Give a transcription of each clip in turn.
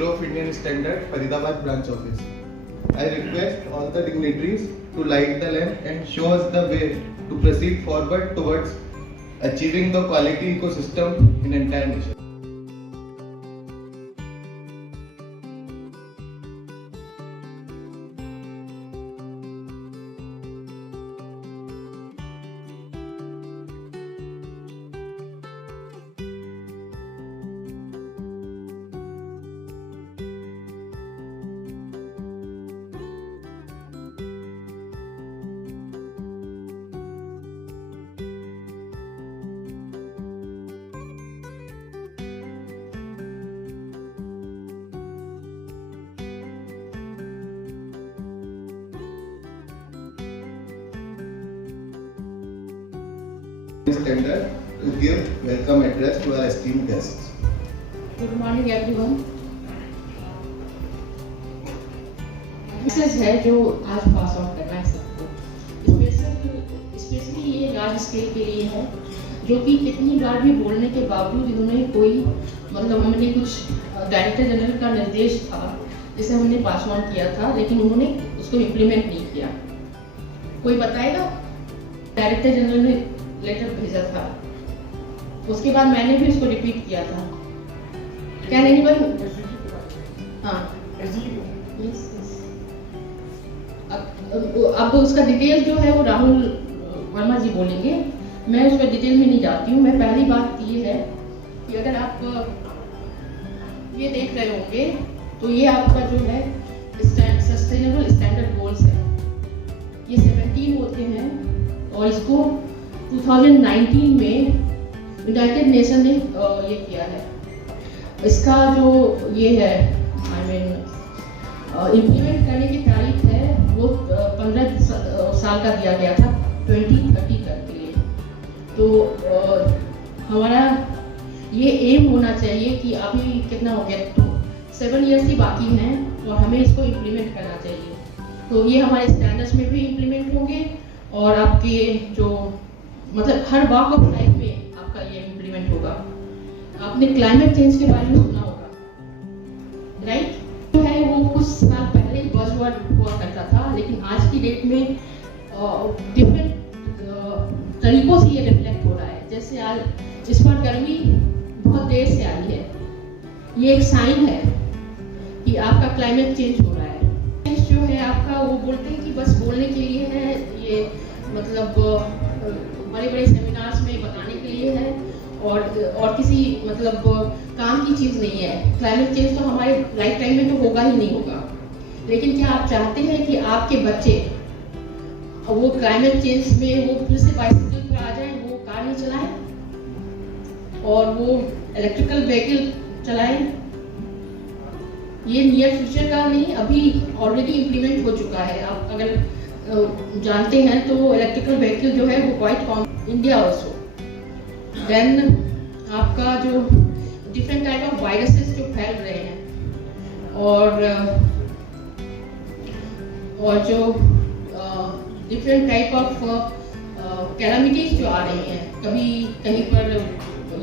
Bureau of Indian Standard, Faridabad branch office. I request all the dignitaries to light the lamp and show us the way to proceed forward towards achieving the quality ecosystem in entire nation. Standard to give welcome address to our esteemed guests. Good morning everyone. Message है जो आज pass out करना है सबको, specially ये large scale के लिए है, जो कि कितनी बार भी बोलने के बावजूद इन्होंने कोई मतलब हमने कुछ डायरेक्टर जनरल का निर्देश था जिसे हमने पास ऑन किया था, लेकिन उन्होंने उसको इम्प्लीमेंट नहीं किया। कोई बताएगा? डायरेक्टर जनरल ने लेटर भेजा था, उसके बाद मैंने भी उसको रिपीट किया था। क्या नहीं बन? हाँ, अब उसका डिटेल जो है वो राहुल वर्मा जी बोलेंगे, मैं उसका डिटेल में नहीं जाती हूँ। मैं पहली बात ये है कि अगर आप ये देख रहे होंगे तो ये आपका जो है सस्टेनेबल स्टैंडर्ड गोल्स है, ये 17 होते हैं और इसको 2019 में यूनाइटेड नेशन ने ये किया है। इसका जो ये है इम्प्लीमेंट करने की तारीख है वो 15 साल का दिया गया था 2030 तक के लिए। तो हमारा ये एम होना चाहिए कि अभी कितना हो गया, तो 7 ईयर्स ही बाकी हैं और हमें इसको इम्प्लीमेंट करना चाहिए। तो ये हमारे स्टैंडर्ड्स में भी इम्प्लीमेंट होंगे और आपके जो मतलब हर वॉक ऑफ लाइफ में आपका ये इम्प्लीमेंट होगा। आपने क्लाइमेट चेंज के बारे में सुना होगा, राइट? जो है वो कुछ साल पहले बज़वर्ड हुआ करता था, लेकिन आज की डेट में डिफरेंट तरीकों से ये रिफ्लेक्ट हो रहा है। जैसे आज इस बार गर्मी बहुत देर से आई है, ये एक साइन है कि आपका क्लाइमेट चेंज हो रहा है। जो है आपका वो बोलते हैं कि बस बोलने के लिए है, ये मतलब बड़े बड़े सेमिनार्स में बताने के लिए है और किसी मतलब काम की चीज़ नहीं है। क्लाइमेट चेंज तो हमारे लाइफ टाइम में तो होगा ही नहीं होगा, लेकिन क्या आप चाहते हैं कि आपके बच्चे वो क्लाइमेट चेंज में वो फिर से बाइसिकल पर आ जाएं, वो कार नहीं चलाएं और वो इलेक्ट्रिकल व्हीकल चलाएं? ये नियर फ्यूचर का नहीं, अभी ऑलरेडी इम्प्लीमेंट हो चुका है। आप अगर जानते हैं तो इलेक्ट्रिकल व्हीकल जो है वो quite common India also. Then आपका जो डिफरेंट टाइप ऑफ वायरसेस जो फैल रहे हैं और जो डिफरेंट टाइप ऑफ कैलामिटीज जो आ रही हैं, कभी कहीं पर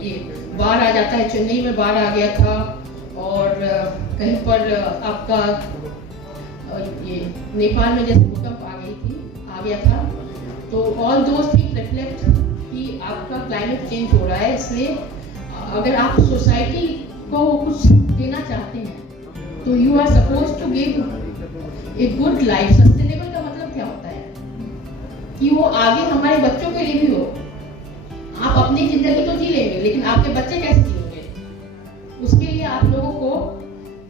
ये बाढ़ आ जाता है, चेन्नई में बाढ़ आ गया था और कहीं पर आपका ये नेपाल में जैसे भूकंप आ गया था। तो ऑल दोज थिंग्स रिफ्लेक्ट कि आपका क्लाइमेट चेंज हो रहा है। इसलिए अगर आप सोसाइटी को कुछ देना चाहते हैं तो you are suppose to give a good life. Sustainable का मतलब क्या होता है कि वो आगे हमारे बच्चों के लिए भी हो। आप अपनी जिंदगी तो जी लेंगे, लेकिन आपके बच्चे कैसे जिएंगे? उसके लिए आप लोगों को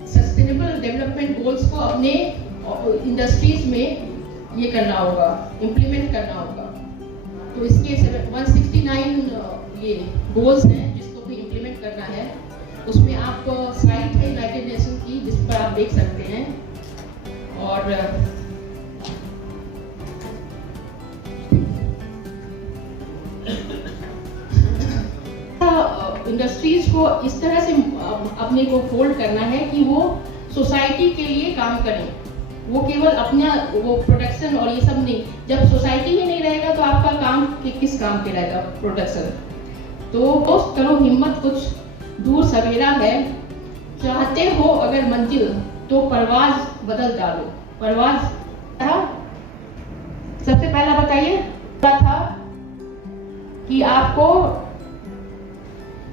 सस्टेनेबल डेवलपमेंट गोल्स को अपने इंडस्ट्रीज में ये करना होगा, इम्प्लीमेंट करना होगा। तो इसके 169 ये गोल्स हैं जिसको भी इम्प्लीमेंट करना है। उसमें आप साइट है यूनाइटेड नेशन की जिस पर आप देख सकते हैं और इंडस्ट्रीज को इस तरह से अपने को फोल्ड करना है कि वो सोसाइटी के लिए काम करें। वो केवल अपना वो प्रोडक्शन और ये सब नहीं, जब सोसाइटी ही नहीं रहेगा तो आपका काम किस काम के रहेगा प्रोडक्शन। तो करो हिम्मत, कुछ दूर सवेरा है चाहते हो अगर मंजिल तो परवाज बदल डालो। परवाज सबसे पहला बताइए था कि आपको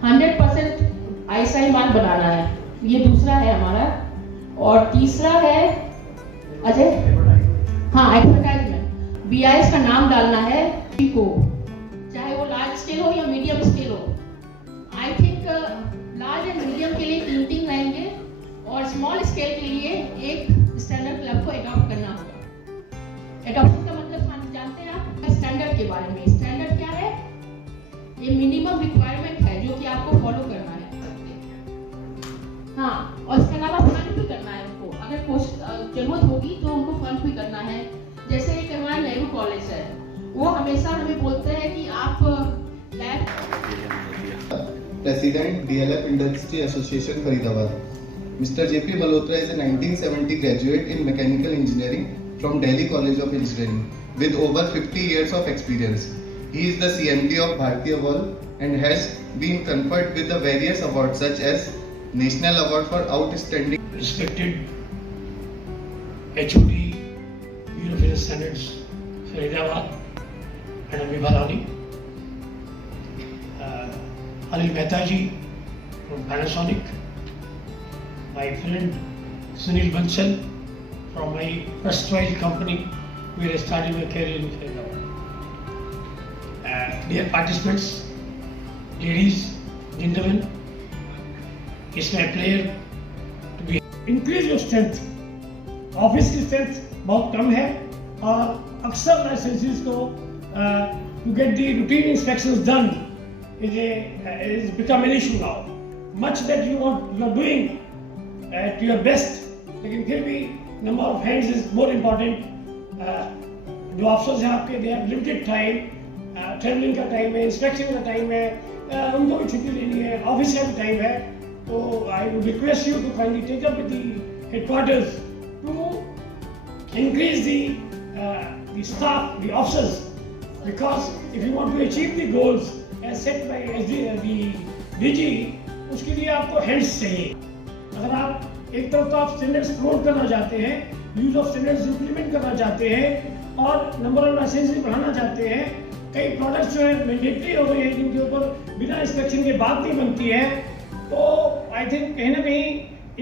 100% आईएसआई मार्क बनाना है, ये दूसरा है हमारा। और तीसरा है अजय, हाँ एडवर्टाइजमेंट, बीआईएस का नाम डालना है को, चाहे वो लार्ज स्केल हो या मीडियम स्केल हो। I think large and medium के लिए 3 रहेंगे और स्मॉल स्केल के लिए एक स्टैंडर्ड क्लब को अडॉप्ट करना होगा। एडॉप्शन का मतलब जानते हैं आप? स्टैंडर्ड के बारे में। स्टैंडर्ड क्या है? ये मिनिमम रिक्वायरमेंट है जो कि आपको फॉलो करना है। हाँ, और इसके अलावा फंड भी करना है उनको, अगर जरूरत होगी तो उनको फंड भी करना है। जैसे एक हमारा नेहरू कॉलेज है, वो हमेशा हमें बोलते हैं कि आप President DLF Industry Association Faridabad. Mr. JP Malhotra is a 1970 graduate in mechanical engineering from Delhi College of Engineering with over 50 years of experience. He is the CMD of Bhartiya Wall and has been conferred with the various awards such as National Award for Outstanding. Respected HOD, Bureau of Indian Standards, Faridabad, Madam Vibha Rani, Anil Mehta ji from Panasonic, my friend Sunil Bansal from my erstwhile company where I started my career in Faridabad. Dear participants, ladies, gentlemen, it's my pleasure to be increase your strength. Office की strength बहुत कम है और अक्सर licences को to get the routine inspections done is become an issue now. Much that you are doing at your best, लेकिन फिर भी number of hands is more important. जो अफसर्स हैं आपके, they have limited time, traveling का time है, inspection का time है, उनको भी छुट्टी लेनी है, ऑफिस का भी टाइम है। तो I would request you to kindly take up with the headquarters to increase the staff, the officers, because if you want to achieve the goals as set by the DG, उसके लिए आपको hands चाहिए। अगर आप एक तरफ तो आप स्टैंडर्ड्स प्रमोट करना चाहते हैं, यूज ऑफ स्टैंडर्ड्स इंप्लीमेंट करना चाहते हैं और नंबर ऑफ लाइसेंस बढ़ाना चाहते हैं, कई प्रोडक्ट्स जो है मैंडेटरी हो गए हैं जिनके ऊपर बिना इंस्पेक्शन के बात नहीं बनती है, तो आई थिंक कहीं ना कहीं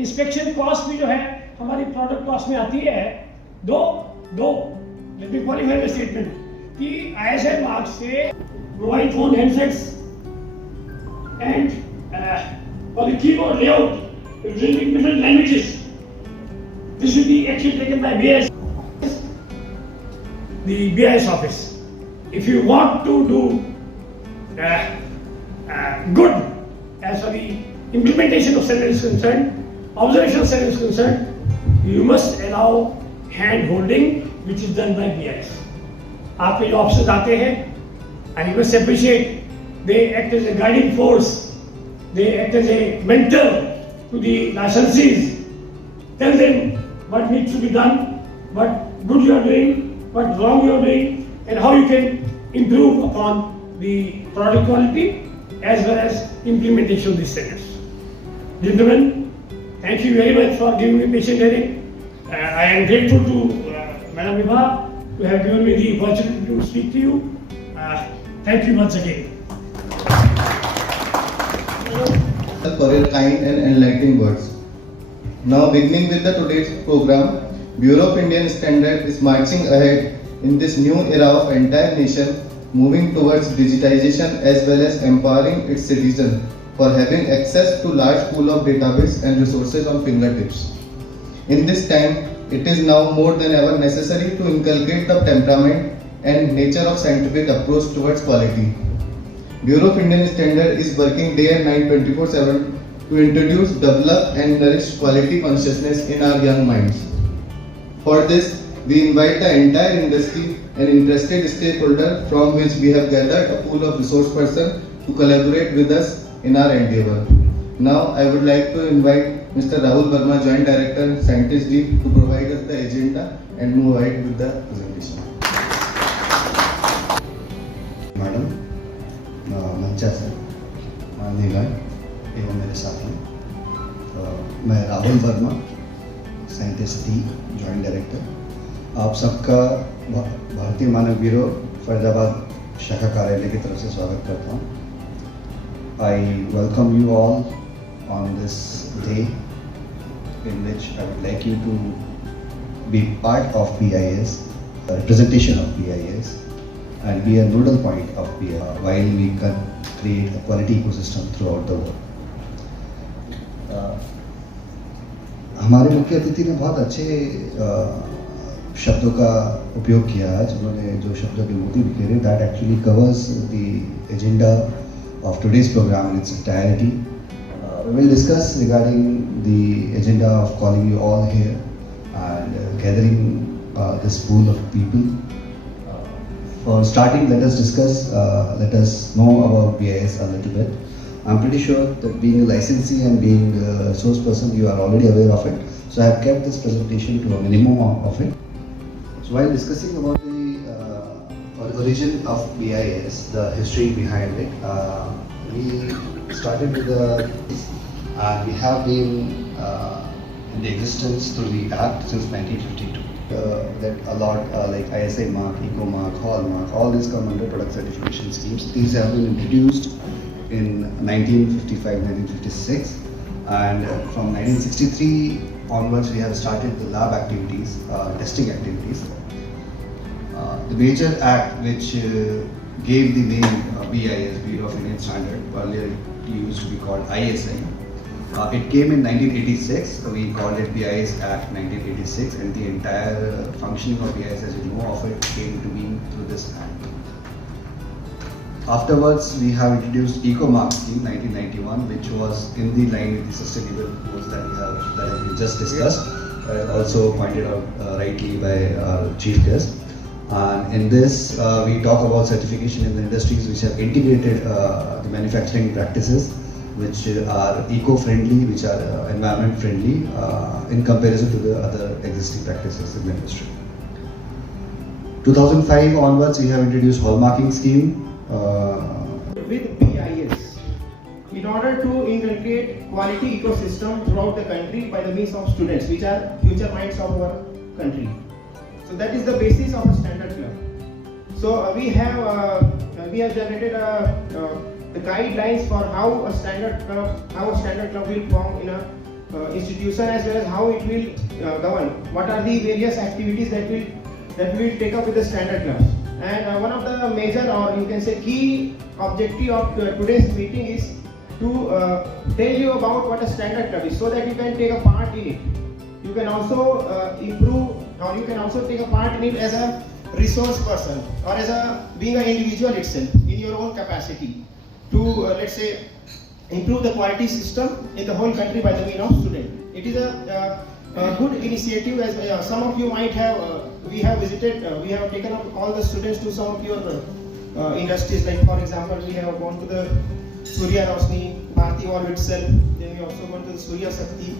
इंस्पेक्शन कॉस्ट भी जो है हमारी प्रोडक्ट कॉस्ट में आती है। दो let me qualify my statement कि आईएसआई मार्क से mobile phone handsets and for the keyboard layout in different languages, this will be actually taken by BIS, the BIS office. If you want to do good as far the implementation of standard is concerned, observation of standard is concerned, you must allow hand holding, which is done by BIS. आपके जो officers आते हैं, and you must appreciate, they act as a guiding force, they act as a mentor to the licensees, tell them what needs to be done, what good you are doing, what wrong you are doing, and how you can improve upon the product quality as well as implementation of these standards. Gentlemen, thank you very much for giving me patient hearing. I am grateful to Madam Vibha to have given me the opportunity to speak to you. Thank you once again. For your kind and enlightening words. Now beginning with the today's program, Bureau of Indian Standards is marching ahead in this new era of entire nation moving towards digitization as well as empowering its citizens for having access to large pool of database and resources on fingertips. In this time, it is now more than ever necessary to inculcate the temperament and nature of scientific approach towards quality. Bureau of Indian Standards is working day and night 24/7 to introduce, develop and nourish quality consciousness in our young minds. For this, we invite the entire industry and interested stakeholder from which we have gathered a pool of resource persons to collaborate with us in our endeavor. Now, I would like to invite Mr. Rahul Verma, Joint Director, Scientist D, to provide us the agenda and move ahead with the presentation. Madam मंचा sir, Neelam एवं मेरे साथी, मैं Rahul Verma, scientist D, joint director. आप सबका भारतीय मानव bureau Faridabad शाखा कार्यालय की तरफ से स्वागत करता हूँ। I welcome you all on this day in which I would like you to be part of BIS, representation of BIS, and be a nodal point of BIS while we can create a quality ecosystem throughout the world. हमारे मुख्य अतिथि ने बहुत अच्छे शब्दों का उपयोग किया आज। उन्होंने जो शब्दों के मोती बिखेरे, that actually covers the agenda of today's program in its entirety. We will discuss regarding the agenda of calling you all here and gathering this pool of people. For starting, let us discuss, let us know about BIS a little bit. I'm pretty sure that being a licensee and being a source person, you are already aware of it. So I have kept this presentation to a minimum of it. So while discussing about the origin of BIS, the history behind it, we started with we have been in the existence through the Act since 1952. That a lot like ISI mark, Eco mark, Hall mark, all these come under product certification schemes. These have been introduced in 1955, 1956, and from 1963 onwards we have started the lab activities, testing activities. The major act which gave the name BIS, Bureau of Indian Standard, earlier it used to be called ISI. It came in 1986, we called it BIS Act 1986, and the entire functioning of BIS, as you know of it, came to being through this act. Afterwards, we have introduced Eco Mark scheme 1991, which was in the line with the sustainable goals that we just discussed, also pointed out rightly by our chief guest. And in this, we talk about certification in the industries which have integrated the manufacturing practices, which are eco-friendly, which are environment-friendly in comparison to the other existing practices in the industry. 2005 onwards, we have introduced hallmarking scheme. With BIS, in order to inculcate quality ecosystem throughout the country by the means of students, which are future minds of our country. So that is the basis of a standard club. So we have generated the guidelines for how a standard club will form in a institution, as well as how it will govern. What are the various activities that we will take up with the standard clubs. And one of the major, or you can say key objective of today's meeting is to tell you about what a standard club is, so that you can take a part in it. You can also improve, or you can also take a part in it as a resource person, or as being an individual itself in your own capacity, to let's say improve the quality system in the whole country by the means of student. It is a good initiative, as some of you might have, we have visited, we have taken up all the students to some of your industries, like for example, we have gone to the Surya Roshni, Bharti Valve itself, then we also gone to the Surya Shakti.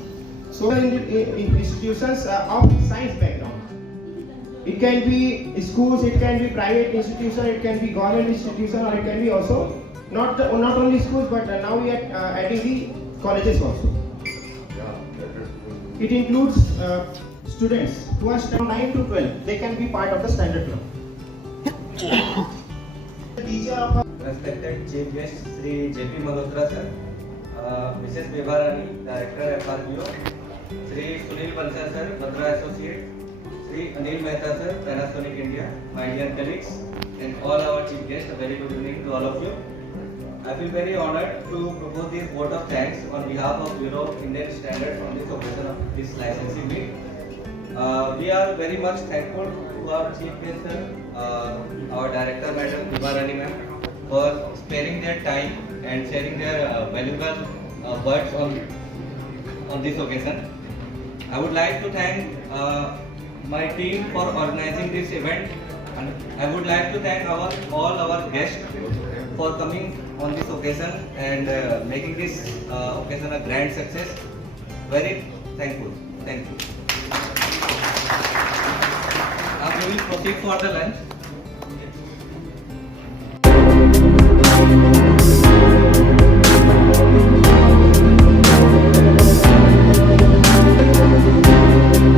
So in institutions of science background, it can be schools, it can be private institution, it can be government institution, or it can be also not only schools, but now we are adding the colleges also. It includes students who are from 9 to 12. They can be part of the standard club. Respected Chief Guest Sri J.P. Malhotra sir, Mrs. Bebarani, Director FRBO, Sri Sunil Bansal sir, Bhadra Associate, Sri Anil Mehta sir, Panasonic India, my dear colleagues, and all our chief guests, a very good evening to all of you. I feel very honored to propose this vote of thanks on behalf of Bureau of Indian Standards on this occasion of this licensing meet. We are very much thankful to our chief guest sir, our director madam Bebarani ma'am, for sparing their time and sharing their valuable words on this occasion. I would like to thank my team for organizing this event, and I would like to thank all our guests for coming on this occasion and making this occasion a grand success. Very thankful. Thank you. Now we will proceed for the lunch.